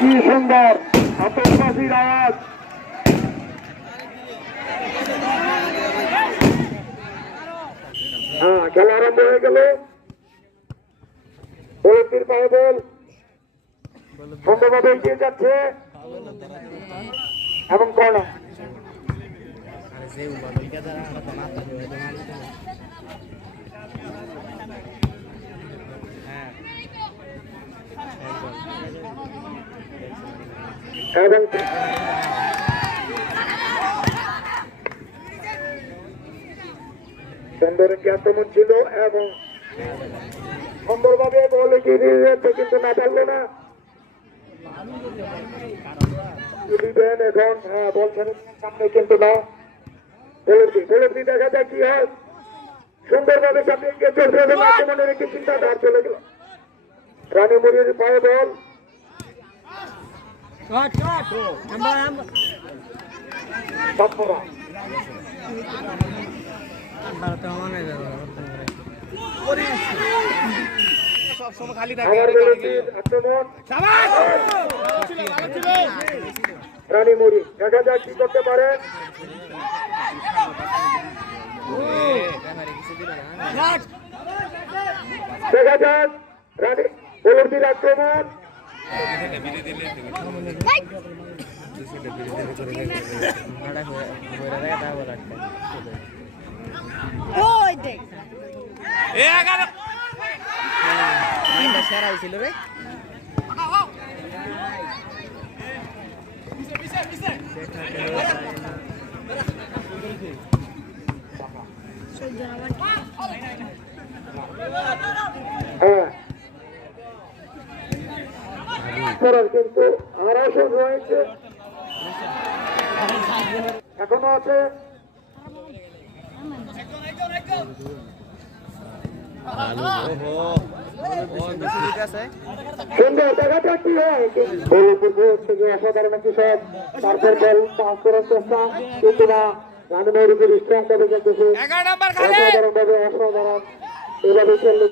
কি সুন্দর আতঙ্কবাসীর আওয়াজ। হ্যাঁ, খেলা আরম্ভ হয়ে গেল। বলতির পায়ে বল সুন্দরভাবে এগিয়ে যাচ্ছে এবং কর্নার। এবং সুন্দর একটি আক্রমণ ছিল এবং সুন্দরভাবে বল এগিয়ে দিয়ে যাচ্ছে, কিন্তু না পারলো না। এখন বল সামনে, কিন্তু না। বলতি দেখা যাক কি হয়। সুন্দরভাবে সামনে এগিয়ে চলছে এবং আক্রমণের একটি চিন্তা ধার চলে গেল। রানী মুড়ির পায়ে বল রানী মুড়ি দেখা যাক কি করতে পারে। দেখা যাক রানী বলতির আক্রমণ। সেরা হয়েছিল রে। কিন্তু আড়াইশো রয়েছে, এখনো আছে। সুন্দর দেখা যাক কি হয়। অসাধারণ একটি শট, তারপর বল পাস করার চেষ্টা, কিন্তু না। রানী মৌরিকের স্ট্রং ভাবে খেলতেছে, অসাধারণ ভাবে, অসাধারণ এভাবে খেললে